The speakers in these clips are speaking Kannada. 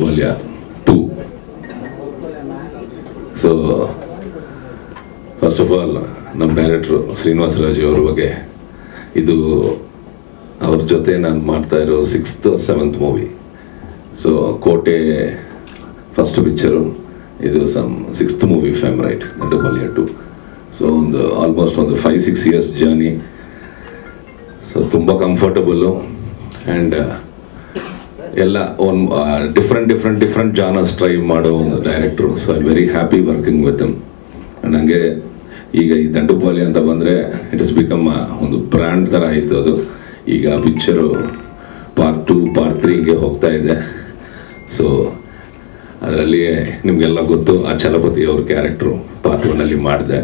ಬಾಲ್ಯ two so first of all ನಮ್ಮ ಡೈರೆಕ್ಟ್ರು ಶ್ರೀನಿವಾಸ ರಾಜು ಅವ್ರ ಬಗ್ಗೆ ಇದು ಅವ್ರ ಜೊತೆ ನಾನು ಮಾಡ್ತಾ ಇರೋ ಸಿಕ್ಸ್ತ್ ಸೆವೆಂತ್ ಮೂವಿ ಸೊ ಕೋಟೆ ಫಸ್ಟ್ ಪಿಕ್ಚರು ಇದು some sixth movie fame right Dandupalya two so ಒಂದು ಆಲ್ಮೋಸ್ಟ್ ಒಂದು five six years journey so ತುಂಬ ಕಂಫರ್ಟಬಲ್ಲು ಆ್ಯಂಡ್ ಎಲ್ಲ one different different different genres try ಮಾಡೋ ಒಂದು director so I very happy working with him ನನಗೆ ಈಗ ಈ ದಂಡುಪಾಲಿ ಅಂತ ಬಂದರೆ ಇಟ್ ಇಸ್ ಬಿಕಮ್ ಒಂದು ಬ್ರ್ಯಾಂಡ್ ಥರ ಆಯಿತು ಅದು. ಈಗ ಪಿಕ್ಚರು ಪಾರ್ಟ್ ಟು ಪಾರ್ಟ್ ತ್ರೀಗೆ ಹೋಗ್ತಾ ಇದೆ. ಸೊ ಅದರಲ್ಲಿ ನಿಮಗೆಲ್ಲ ಗೊತ್ತು, ಆ ಚಲಪತಿ ಅವ್ರ ಕ್ಯಾರೆಕ್ಟ್ರು ಪಾರ್ಟ್ ಒನ್ನಲ್ಲಿ ಮಾಡಿದೆ.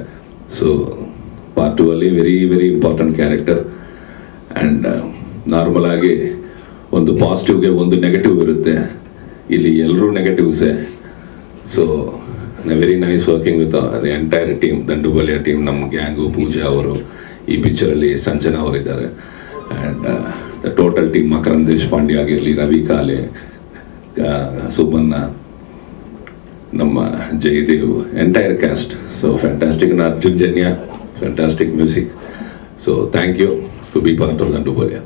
ಸೊ ಪಾರ್ಟ್ ಟೂ ಅಲ್ಲಿ very very important character and normal ಆಗಿ ಒಂದು ಪಾಸಿಟಿವ್ಗೆ ಒಂದು ನೆಗೆಟಿವ್ ಇರುತ್ತೆ. ಇಲ್ಲಿ ಎಲ್ಲರೂ ನೆಗೆಟಿವ್ಸೇ so very nice working with entire team Dandupalya team ನಮ್ಮ ಗ್ಯಾಂಗು ಪೂಜಾ ಅವರು, ಈ ಪಿಕ್ಚರಲ್ಲಿ ಸಂಜನಾ ಅವರಿದ್ದಾರೆ and the total team Makarand Deshpande ಆಗಿರಲಿ ರವಿ ಕಾಲೆ ಸುಬ್ಬಣ್ಣ ನಮ್ಮ Jayadev entire cast so fantastic Arjun Janya fantastic music so thank you to be part of Dandupalya